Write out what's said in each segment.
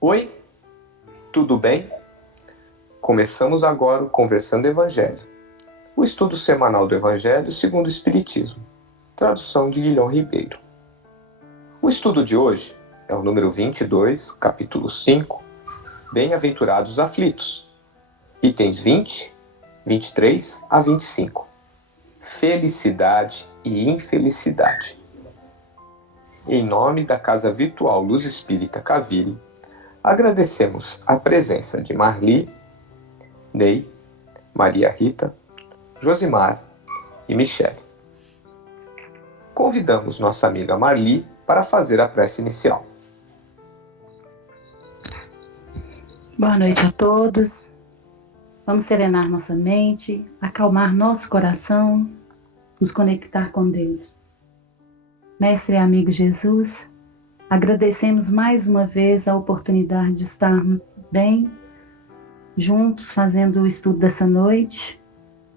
Oi, tudo bem? Começamos agora o Conversando Evangelho, o estudo semanal do Evangelho segundo o Espiritismo, tradução de Guilherme Ribeiro. O estudo de hoje é o número 22, capítulo 5, Bem-aventurados aflitos, itens 20, 23 a 25, Felicidade e infelicidade. Em nome da Casa Virtual Luz Espírita Caville, agradecemos a presença de Marli, Ney, Maria Rita, Josimar e Michele. Convidamos nossa amiga Marli para fazer a prece inicial. Boa noite a todos. Vamos serenar nossa mente, acalmar nosso coração, nos conectar com Deus. Mestre e amigo Jesus, agradecemos mais uma vez a oportunidade de estarmos bem, juntos, fazendo o estudo dessa noite,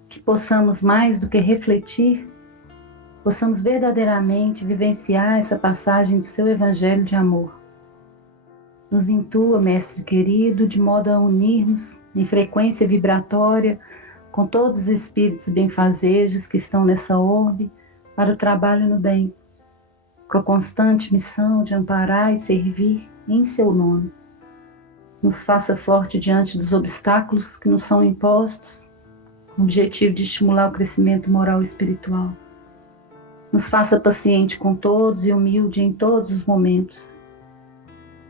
que possamos mais do que refletir, possamos verdadeiramente vivenciar essa passagem do seu Evangelho de amor. Nos intua, Mestre querido, de modo a unirmos em frequência vibratória com todos os espíritos benfazejos que estão nessa orbe para o trabalho no bem, com a constante missão de amparar e servir em seu nome. Nos faça forte diante dos obstáculos que nos são impostos, com o objetivo de estimular o crescimento moral e espiritual. Nos faça paciente com todos e humilde em todos os momentos.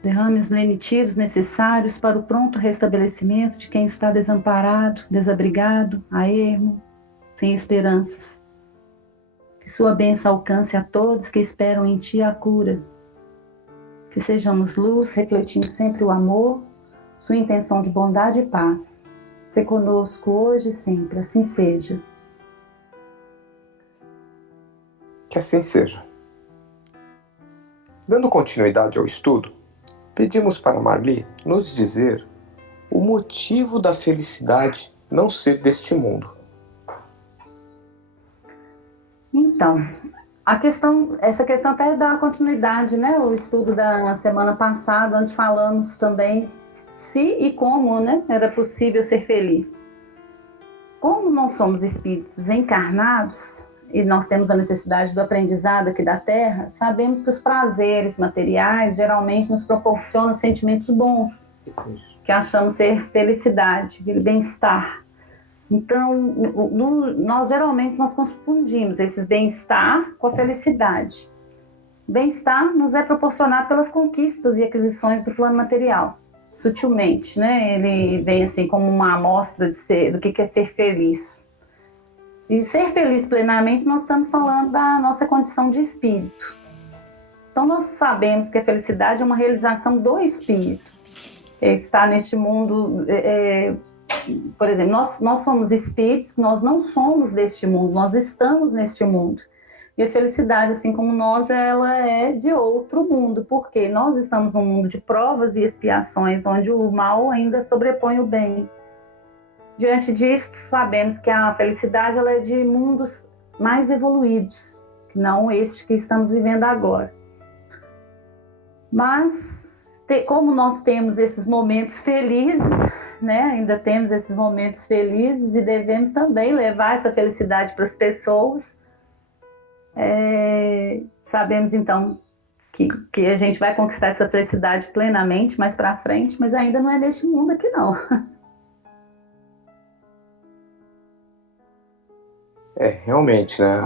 Derrame os lenitivos necessários para o pronto restabelecimento de quem está desamparado, desabrigado, a ermo, sem esperanças. Que sua bênção alcance a todos que esperam em Ti a cura. Que sejamos luz, refletindo sempre o amor, sua intenção de bondade e paz. Se conosco hoje e sempre, assim seja. Que assim seja. Dando continuidade ao estudo, pedimos para Marli nos dizer o motivo da felicidade não ser deste mundo. Então, essa questão até dá continuidade, né? O estudo da semana passada, onde falamos também se e como, né, era possível ser feliz. Como nós somos espíritos encarnados e nós temos a necessidade do aprendizado aqui da Terra, sabemos que os prazeres materiais geralmente nos proporcionam sentimentos bons, que achamos ser felicidade, bem-estar. Então, nós geralmente confundimos esses bem-estar com a felicidade. Bem-estar nos é proporcionado pelas conquistas e aquisições do plano material, sutilmente, né? Ele vem assim como uma amostra do que é ser feliz. E ser feliz plenamente, nós estamos falando da nossa condição de espírito. Então, nós sabemos que a felicidade é uma realização do espírito. Estar neste mundo... Por exemplo, nós somos espíritos, nós não somos deste mundo, nós estamos neste mundo. E a felicidade, assim como nós, ela é de outro mundo, porque nós estamos num mundo de provas e expiações, onde o mal ainda sobrepõe o bem. Diante disso, sabemos que a felicidade ela é de mundos mais evoluídos, que não este que estamos vivendo agora. Mas, como nós temos esses momentos felizes, né? Ainda temos esses momentos felizes e devemos também levar essa felicidade para as pessoas. Sabemos então que a gente vai conquistar essa felicidade plenamente mais para frente, mas ainda não é neste mundo aqui não. Realmente, né?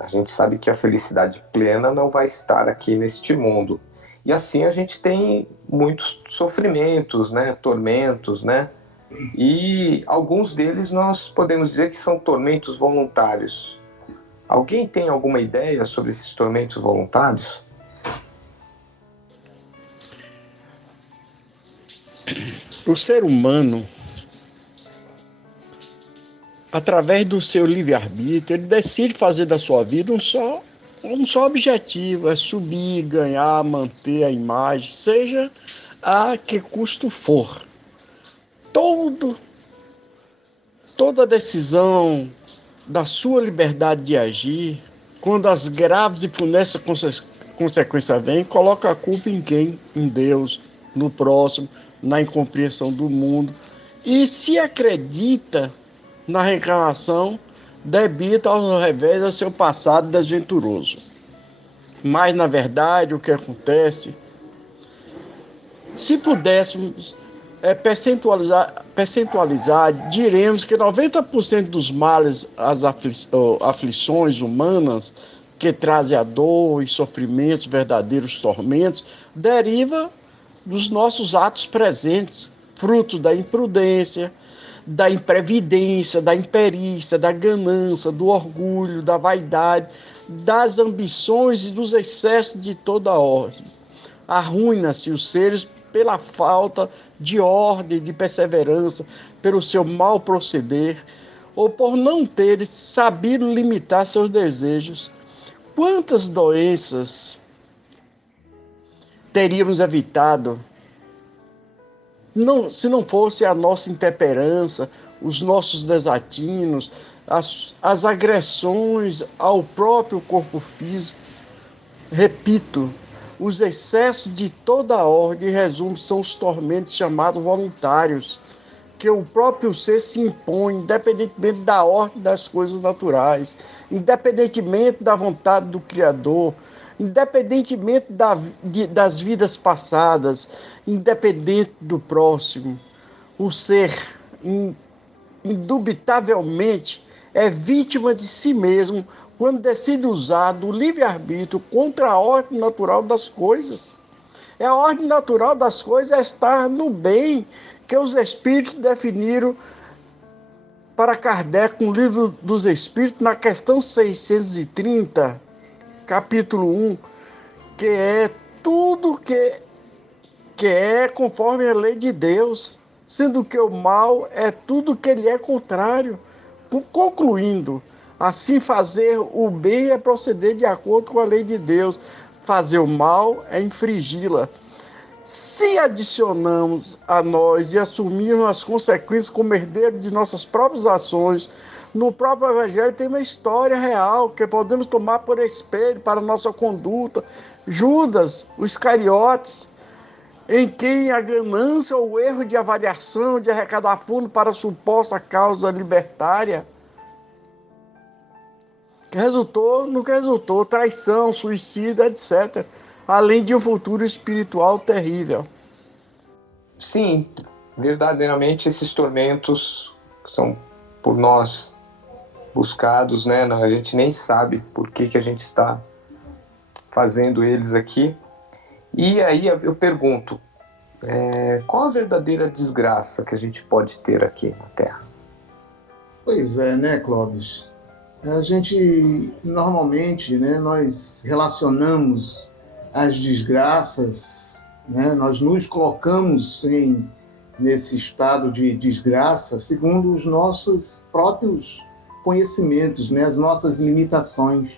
A gente sabe que a felicidade plena não vai estar aqui neste mundo. E assim a gente tem muitos sofrimentos, né? Tormentos, né? E alguns deles nós podemos dizer que são tormentos voluntários. Alguém tem alguma ideia sobre esses tormentos voluntários? O ser humano, através do seu livre-arbítrio, ele decide fazer da sua vida um só objetivo, é subir, ganhar, manter a imagem, seja a que custo for. Todo, toda decisão da sua liberdade de agir, quando as graves e funestas consequências vêm, coloca a culpa em quem? Em Deus, no próximo, na incompreensão do mundo. E se acredita na reencarnação, debita ao revés do seu passado desventuroso. Mas, na verdade, o que acontece, se pudéssemos percentualizar, diremos que 90% dos males, as aflições humanas que trazem a dor e sofrimentos, verdadeiros tormentos, deriva dos nossos atos presentes, fruto da imprudência, da imprevidência, da imperícia, da ganância, do orgulho, da vaidade, das ambições e dos excessos de toda a ordem. Arruina-se os seres pela falta de ordem, de perseverança, pelo seu mau proceder, ou por não terem sabido limitar seus desejos. Quantas doenças teríamos evitado se não fosse a nossa intemperança, os nossos desatinos, as agressões ao próprio corpo físico? Repito, os excessos de toda a ordem, em resumo, são os tormentos chamados voluntários, que o próprio ser se impõe, independentemente da ordem das coisas naturais, independentemente da vontade do Criador, independentemente das vidas passadas, independente do próximo. O ser, indubitavelmente, é vítima de si mesmo quando decide usar do livre-arbítrio contra a ordem natural das coisas. A ordem natural das coisas é estar no bem que os Espíritos definiram para Kardec no Livro dos Espíritos, na questão 630, capítulo 1, que é tudo que é conforme a lei de Deus, sendo que o mal é tudo que lhe é contrário. Concluindo, assim fazer o bem é proceder de acordo com a lei de Deus, fazer o mal é infringi-la. Se adicionamos a nós e assumirmos as consequências como herdeiros de nossas próprias ações, no próprio Evangelho tem uma história real que podemos tomar por espelho para a nossa conduta. Judas, os Iscariotes, em quem a ganância ou o erro de avaliação, de arrecadar fundo para a suposta causa libertária, no que resultou traição, suicídio, etc., além de um futuro espiritual terrível. Sim, verdadeiramente esses tormentos são por nós buscados, né? A gente nem sabe por que a gente está fazendo eles aqui. E aí eu pergunto, qual a verdadeira desgraça que a gente pode ter aqui na Terra? Pois é, né, Clóvis? A gente, normalmente, né, nós relacionamos as desgraças, né, nós nos colocamos nesse estado de desgraça segundo os nossos próprios conhecimentos, né, as nossas limitações.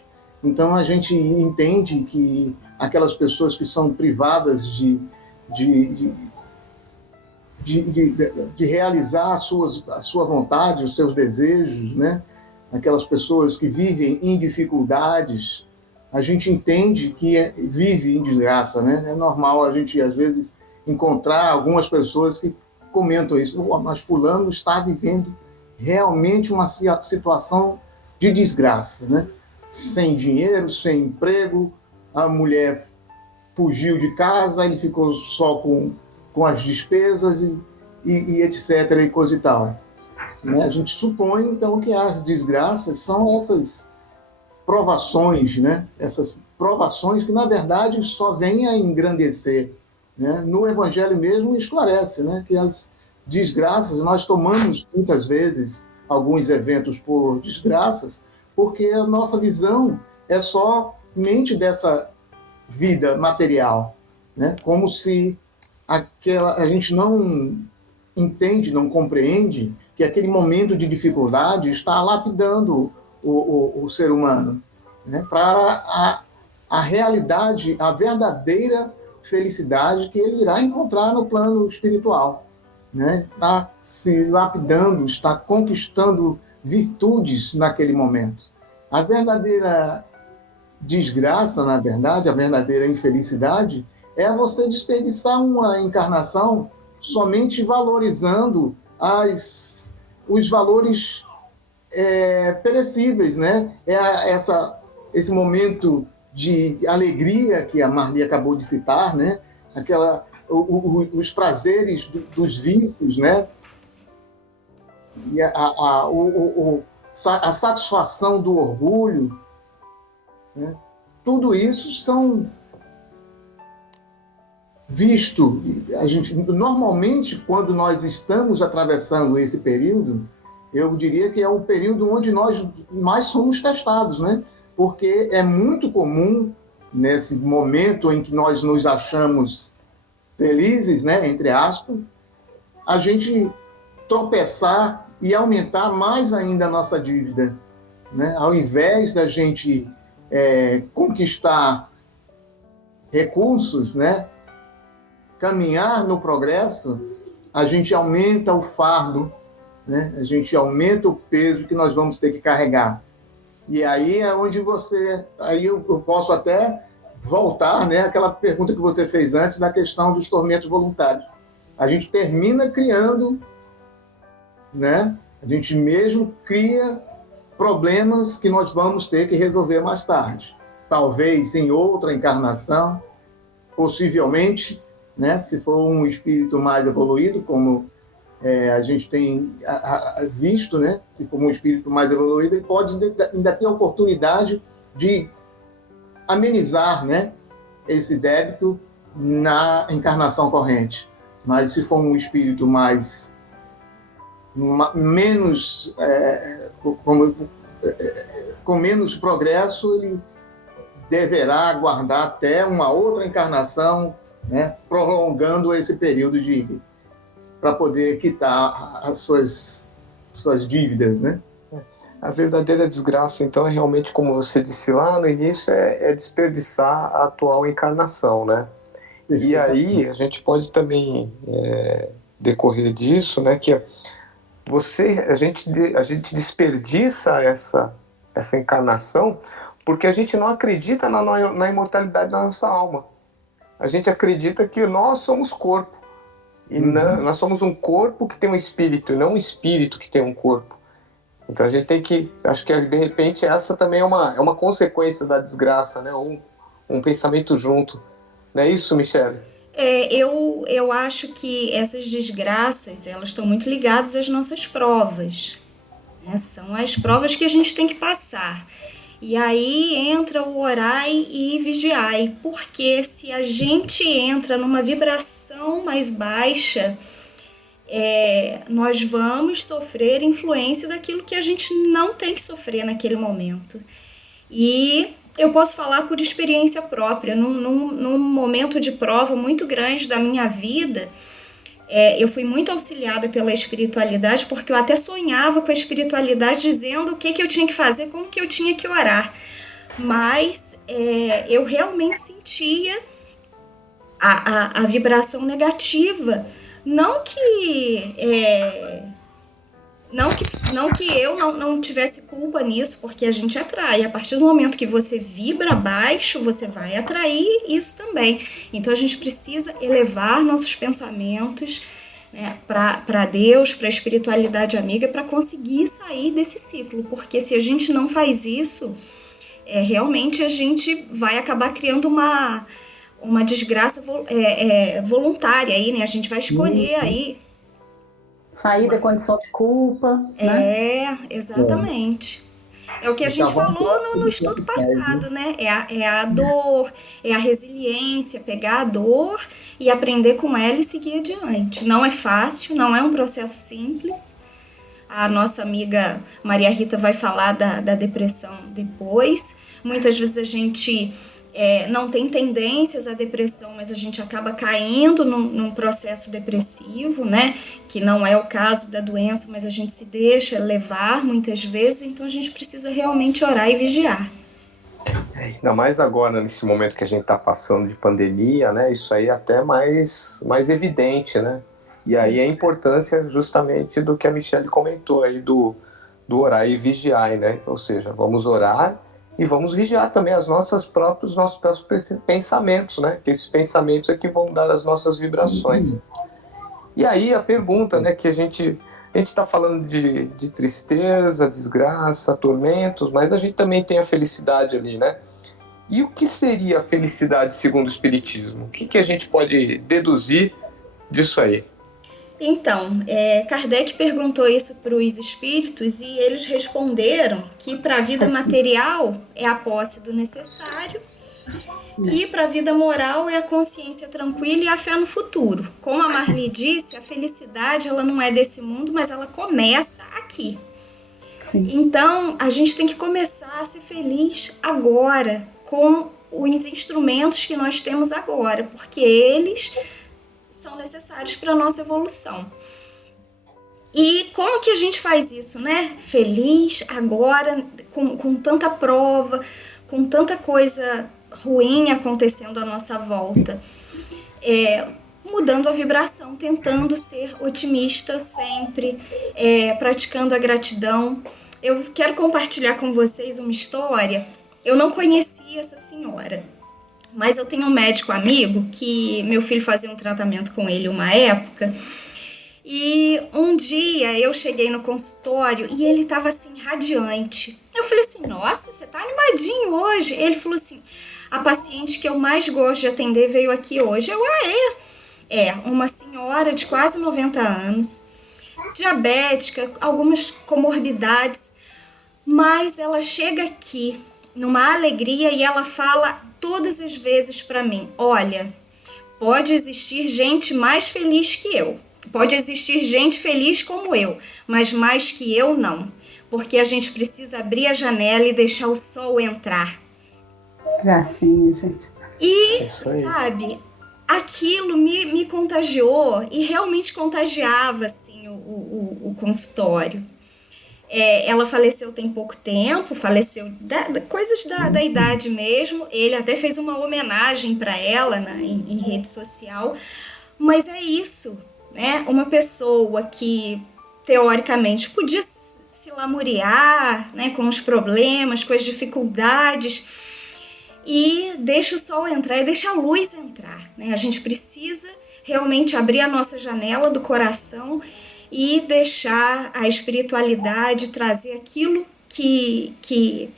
Então, a gente entende que aquelas pessoas que são privadas de realizar a sua vontade, os seus desejos, né? Aquelas pessoas que vivem em dificuldades, a gente entende que vive em desgraça, né? É normal a gente, às vezes, encontrar algumas pessoas que comentam isso, mas fulano está vivendo realmente uma situação de desgraça, né? Sem dinheiro, sem emprego, a mulher fugiu de casa, ele ficou só com as despesas e etc. e coisa e tal. Né? A gente supõe, então, que as desgraças são essas provações, né? Essas provações que, na verdade, só vêm a engrandecer. Né? No Evangelho mesmo esclarece, né? Que as desgraças, nós tomamos muitas vezes alguns eventos por desgraças, porque a nossa visão é somente dessa vida material, né? Como se a gente não entende, não compreende que aquele momento de dificuldade está lapidando o ser humano, né, para a realidade, a verdadeira felicidade que ele irá encontrar no plano espiritual. Né? Está se lapidando, está conquistando virtudes naquele momento. A verdadeira desgraça, na verdade, a verdadeira infelicidade, é você desperdiçar uma encarnação somente valorizando os valores perecíveis, né? Esse momento de alegria que a Marli acabou de citar, né? Os prazeres dos vícios, né? E a satisfação do orgulho, né? Tudo isso são visto. Normalmente, quando nós estamos atravessando esse período, eu diria que é o período onde nós mais somos testados, né? Porque é muito comum, nesse momento em que nós nos achamos felizes, né, entre aspas, a gente tropeçar e aumentar mais ainda a nossa dívida, né? Ao invés da gente conquistar recursos, né, caminhar no progresso, a gente aumenta o fardo, né? A gente aumenta o peso que nós vamos ter que carregar. E aí é onde aí eu posso até voltar, né, àquela pergunta que você fez antes da questão dos tormentos voluntários. A gente termina criando, né? A gente mesmo cria problemas que nós vamos ter que resolver mais tarde. Talvez em outra encarnação, possivelmente, né? Se for um espírito mais evoluído, como a gente tem visto, né? Se for um espírito mais evoluído, ele pode ainda ter a oportunidade de amenizar, né, esse débito na encarnação corrente. Mas se for um espírito menos com menos progresso, ele deverá aguardar até uma outra encarnação, né, prolongando esse período para poder quitar as suas dívidas, né? A verdadeira desgraça, então, é realmente, como você disse lá no início, é desperdiçar a atual encarnação, né? E aí, a gente pode também decorrer disso, né, que a gente desperdiça essa encarnação porque a gente não acredita na imortalidade da nossa alma. A gente acredita que nós somos corpo. E nós somos um corpo que tem um espírito, e não um espírito que tem um corpo. Então a gente tem que... Acho que, de repente, essa também é uma consequência da desgraça, né? Um pensamento junto. Não é isso, Michele? Eu acho que essas desgraças, elas estão muito ligadas às nossas provas, né? São as provas que a gente tem que passar. E aí entra o orai e vigiai, porque se a gente entra numa vibração mais baixa, nós vamos sofrer influência daquilo que a gente não tem que sofrer naquele momento. E eu posso falar por experiência própria. Num momento de prova muito grande da minha vida, eu fui muito auxiliada pela espiritualidade, porque eu até sonhava com a espiritualidade dizendo o que eu tinha que fazer, como que eu tinha que orar. Mas eu realmente sentia a vibração negativa. Não que eu não tivesse culpa nisso, porque a gente atrai. A partir do momento que você vibra baixo, você vai atrair isso também. Então a gente precisa elevar nossos pensamentos, né, para Deus, para a espiritualidade amiga, para conseguir sair desse ciclo. Porque se a gente não faz isso, realmente a gente vai acabar criando uma desgraça voluntária aí, né? A gente vai escolher aí. Sair da condição de culpa, né? Exatamente. É o que a gente falou no estudo passado, né? É a dor, é a resiliência, pegar a dor e aprender com ela e seguir adiante. Não é fácil, não é um processo simples. A nossa amiga Maria Rita vai falar da depressão depois. Muitas vezes a gente não tem tendências à depressão, mas a gente acaba caindo num processo depressivo, né? Que não é o caso da doença, mas a gente se deixa levar muitas vezes, então a gente precisa realmente orar e vigiar. Ainda mais agora, nesse momento que a gente está passando de pandemia, né? Isso aí é até mais evidente, né? E aí a importância justamente do que a Michelle comentou aí, do orar e vigiar, né? Ou seja, vamos orar e vamos vigiar também nossos próprios pensamentos, né? Que esses pensamentos é que vão dar as nossas vibrações. E aí a pergunta, né, que a gente está falando de tristeza, desgraça, tormentos, mas a gente também tem a felicidade ali, né? E o que seria a felicidade segundo o Espiritismo? O que a gente pode deduzir disso aí? Então, Kardec perguntou isso para os espíritos e eles responderam que para a vida material é a posse do necessário e para a vida moral é a consciência tranquila e a fé no futuro. Como a Marli disse, a felicidade ela não é desse mundo, mas ela começa aqui. Sim. Então, a gente tem que começar a ser feliz agora, com os instrumentos que nós temos agora, porque eles são necessários para a nossa evolução. E como que a gente faz isso, né? Feliz agora, com tanta prova, com tanta coisa ruim acontecendo à nossa volta. Mudando a vibração, tentando ser otimista sempre, praticando a gratidão. Eu quero compartilhar com vocês uma história. Eu não conhecia essa senhora, mas eu tenho um médico amigo que meu filho fazia um tratamento com ele uma época. E um dia eu cheguei no consultório e ele estava assim, radiante. Eu falei assim, nossa, você tá animadinho hoje. Ele falou assim, a paciente que eu mais gosto de atender veio aqui hoje. Eu, uma senhora de quase 90 anos, diabética, algumas comorbidades, mas ela chega aqui numa alegria e ela fala todas as vezes para mim, olha, pode existir gente mais feliz que eu, pode existir gente feliz como eu, mas mais que eu não, porque a gente precisa abrir a janela e deixar o sol entrar. Gracinha, gente. E, sabe, aquilo me contagiou e realmente contagiava assim, o consultório. Ela faleceu tem pouco tempo, faleceu coisas da idade mesmo. Ele até fez uma homenagem para ela em rede social. Mas é isso, né? Uma pessoa que teoricamente podia se lamuriar, né, com os problemas, com as dificuldades, e deixa o sol entrar e deixa a luz entrar, né? A gente precisa realmente abrir a nossa janela do coração e deixar a espiritualidade trazer aquilo que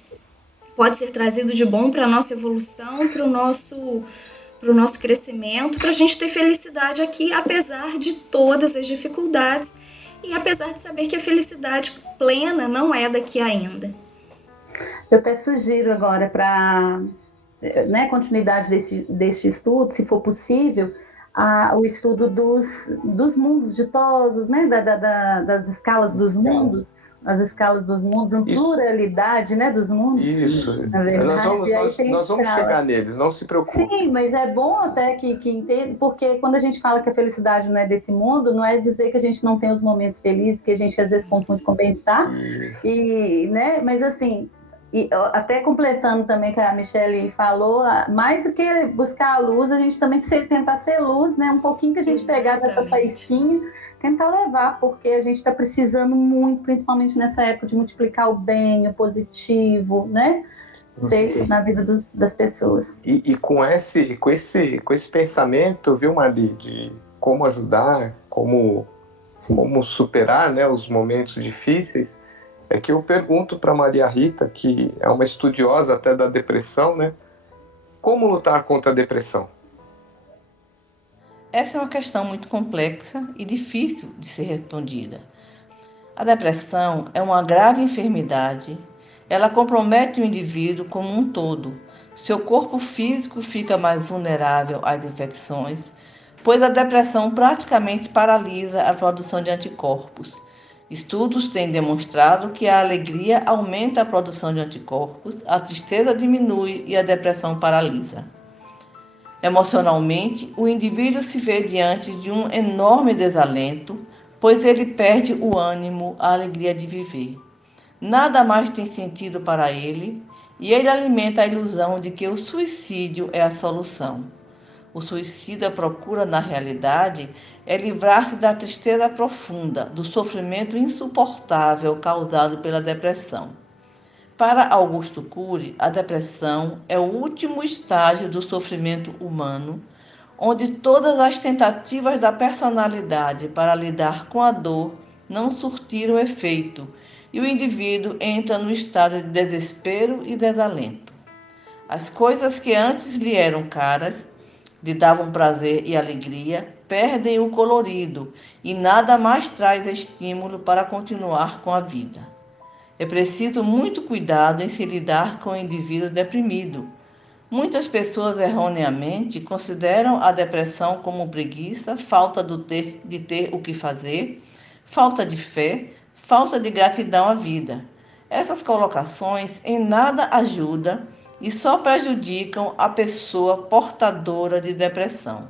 pode ser trazido de bom para a nossa evolução, para o nosso crescimento, para a gente ter felicidade aqui, apesar de todas as dificuldades e apesar de saber que a felicidade plena não é daqui ainda. Eu até sugiro agora para continuidade deste estudo, se for possível, o estudo dos mundos ditosos, né? Das escalas dos mundos, as escalas dos mundos, pluralidade, né, dos mundos. Isso, na verdade, nós vamos chegar neles, não se preocupe. Sim, mas é bom até que entenda, porque quando a gente fala que a felicidade não é desse mundo, não é dizer que a gente não tem os momentos felizes, que a gente às vezes confunde com bem-estar, né? Mas assim, e até completando também que a Michelle falou, mais do que buscar a luz, a gente também tentar ser luz, né? Um pouquinho que a gente pegar dessa faísquinha, tentar levar, porque a gente está precisando muito, principalmente nessa época, de multiplicar o bem, o positivo, né? Ser na vida das pessoas. E com esse pensamento, viu, Marli, de como ajudar, como superar, né, os momentos difíceis, é que eu pergunto para Maria Rita, que é uma estudiosa até da depressão, né? Como lutar contra a depressão? Essa é uma questão muito complexa e difícil de ser respondida. A depressão é uma grave enfermidade. Ela compromete o indivíduo como um todo. Seu corpo físico fica mais vulnerável às infecções, pois a depressão praticamente paralisa a produção de anticorpos, Estudos têm demonstrado que a alegria aumenta a produção de anticorpos, a tristeza diminui e a depressão paralisa. Emocionalmente, o indivíduo se vê diante de um enorme desalento, pois ele perde o ânimo, a alegria de viver. Nada mais tem sentido para ele e ele alimenta a ilusão de que o suicídio é a solução. O suicida procura, na realidade, livrar-se da tristeza profunda, do sofrimento insuportável causado pela depressão. Para Augusto Cury, a depressão é o último estágio do sofrimento humano, onde todas as tentativas da personalidade para lidar com a dor não surtiram efeito e o indivíduo entra no estado de desespero e desalento. As coisas que antes lhe eram caras, lhe davam prazer e alegria, perdem o colorido e nada mais traz estímulo para continuar com a vida. É preciso muito cuidado em se lidar com o indivíduo deprimido. Muitas pessoas erroneamente consideram a depressão como preguiça, falta de ter o que fazer, falta de fé, falta de gratidão à vida. Essas colocações em nada ajudam e só prejudicam a pessoa portadora de depressão.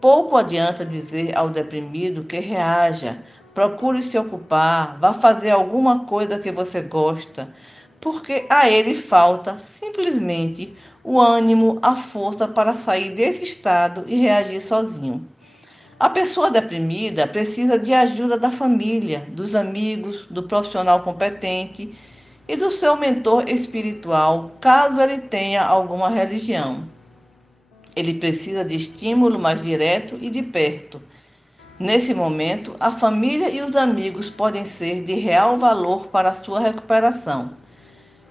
Pouco adianta dizer ao deprimido que reaja, procure se ocupar, vá fazer alguma coisa que você gosta, porque a ele falta simplesmente o ânimo, a força para sair desse estado e reagir sozinho. A pessoa deprimida precisa de ajuda da família, dos amigos, do profissional competente e do seu mentor espiritual, caso ele tenha alguma religião. Ele precisa de estímulo mais direto e de perto. Nesse momento, a família e os amigos podem ser de real valor para a sua recuperação.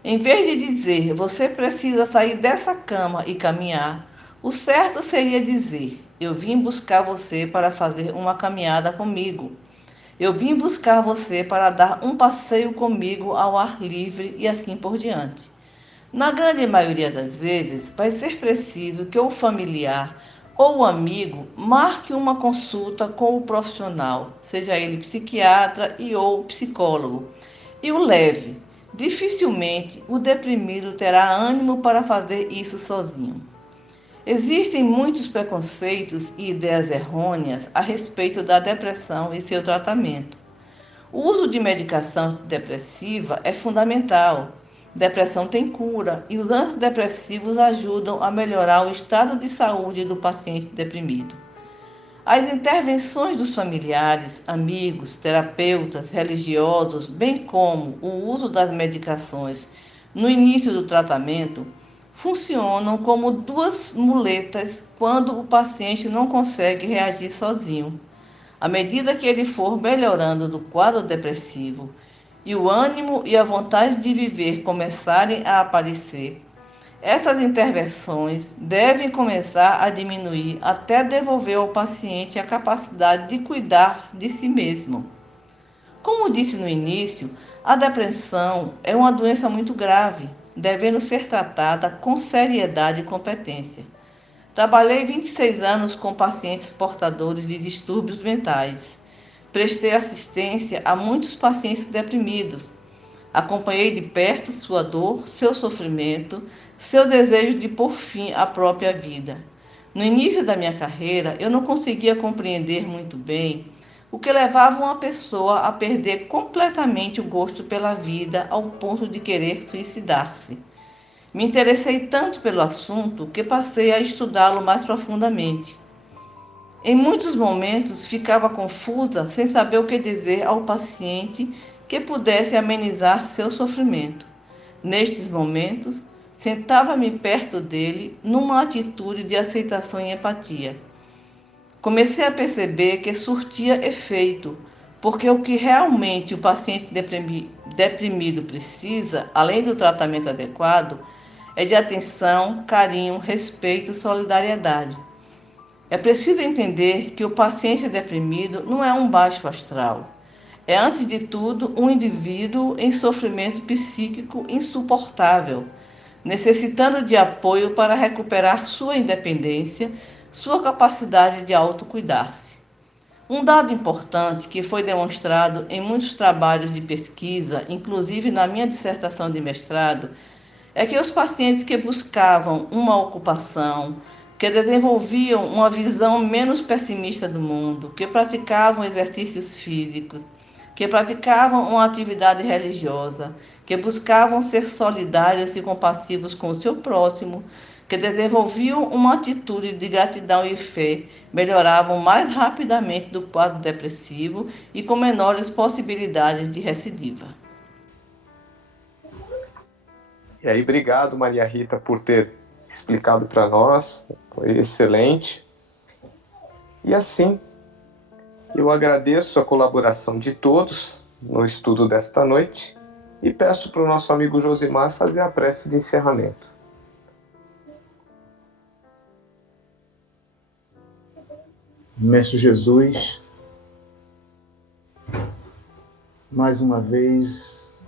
Em vez de dizer, você precisa sair dessa cama e caminhar, o certo seria dizer, eu vim buscar você para fazer uma caminhada comigo. Eu vim buscar você para dar um passeio comigo ao ar livre e assim por diante. Na grande maioria das vezes, vai ser preciso que o familiar ou o amigo marque uma consulta com o profissional, seja ele psiquiatra ou psicólogo, e o leve. Dificilmente o deprimido terá ânimo para fazer isso sozinho. Existem muitos preconceitos e ideias errôneas a respeito da depressão e seu tratamento. O uso de medicação depressiva é fundamental. Depressão tem cura e os antidepressivos ajudam a melhorar o estado de saúde do paciente deprimido. As intervenções dos familiares, amigos, terapeutas, religiosos, bem como o uso das medicações no início do tratamento, funcionam como duas muletas quando o paciente não consegue reagir sozinho. À medida que ele for melhorando do quadro depressivo e o ânimo e a vontade de viver começarem a aparecer, essas intervenções devem começar a diminuir até devolver ao paciente a capacidade de cuidar de si mesmo. Como disse no início, a depressão é uma doença muito grave, devendo ser tratada com seriedade e competência. Trabalhei 26 anos com pacientes portadores de distúrbios mentais. Prestei assistência a muitos pacientes deprimidos. Acompanhei de perto sua dor, seu sofrimento, seu desejo de pôr fim à própria vida. No início da minha carreira, eu não conseguia compreender muito bem o que levava uma pessoa a perder completamente o gosto pela vida ao ponto de querer suicidar-se. Me interessei tanto pelo assunto que passei a estudá-lo mais profundamente. Em muitos momentos ficava confusa, sem saber o que dizer ao paciente que pudesse amenizar seu sofrimento. Nestes momentos, sentava-me perto dele numa atitude de aceitação e empatia. Comecei a perceber que surtia efeito, porque o que realmente o paciente deprimido precisa, além do tratamento adequado, é de atenção, carinho, respeito e solidariedade. É preciso entender que o paciente deprimido não é um baixo astral. É, antes de tudo, um indivíduo em sofrimento psíquico insuportável, necessitando de apoio para recuperar sua independência, sua capacidade de autocuidar-se. Um dado importante que foi demonstrado em muitos trabalhos de pesquisa, inclusive na minha dissertação de mestrado, é que os pacientes que buscavam uma ocupação, que desenvolviam uma visão menos pessimista do mundo, que praticavam exercícios físicos, que praticavam uma atividade religiosa, que buscavam ser solidários e compassivos com o seu próximo, que desenvolviam uma atitude de gratidão e fé, melhoravam mais rapidamente do quadro depressivo e com menores possibilidades de recidiva. E aí, obrigado, Maria Rita, por ter explicado para nós, foi excelente. E assim, eu agradeço a colaboração de todos no estudo desta noite e peço para o nosso amigo Josimar fazer a prece de encerramento. Mestre Jesus, mais uma vez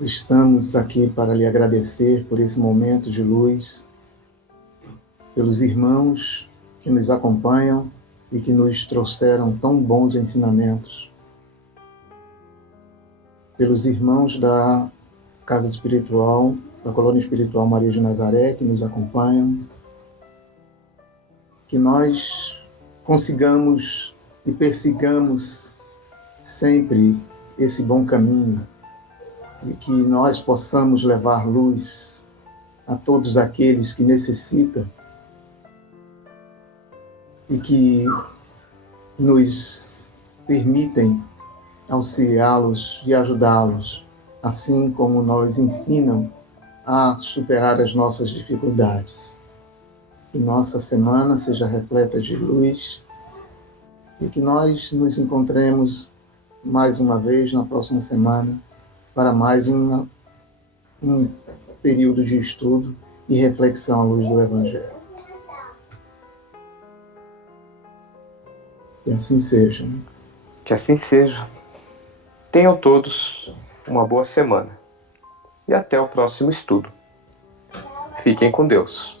estamos aqui para lhe agradecer por esse momento de luz, pelos irmãos que nos acompanham e que nos trouxeram tão bons ensinamentos, pelos irmãos da Casa Espiritual, da Colônia Espiritual Maria de Nazaré, que nos acompanham, que nós consigamos e persigamos sempre esse bom caminho e que nós possamos levar luz a todos aqueles que necessitam e que nos permitem auxiliá-los e ajudá-los, assim como nos ensinam a superar as nossas dificuldades. Que nossa semana seja repleta de luz e que nós nos encontremos mais uma vez na próxima semana para mais um período de estudo e reflexão à luz do Evangelho. Que assim seja. Que assim seja. Tenham todos uma boa semana e até o próximo estudo. Fiquem com Deus.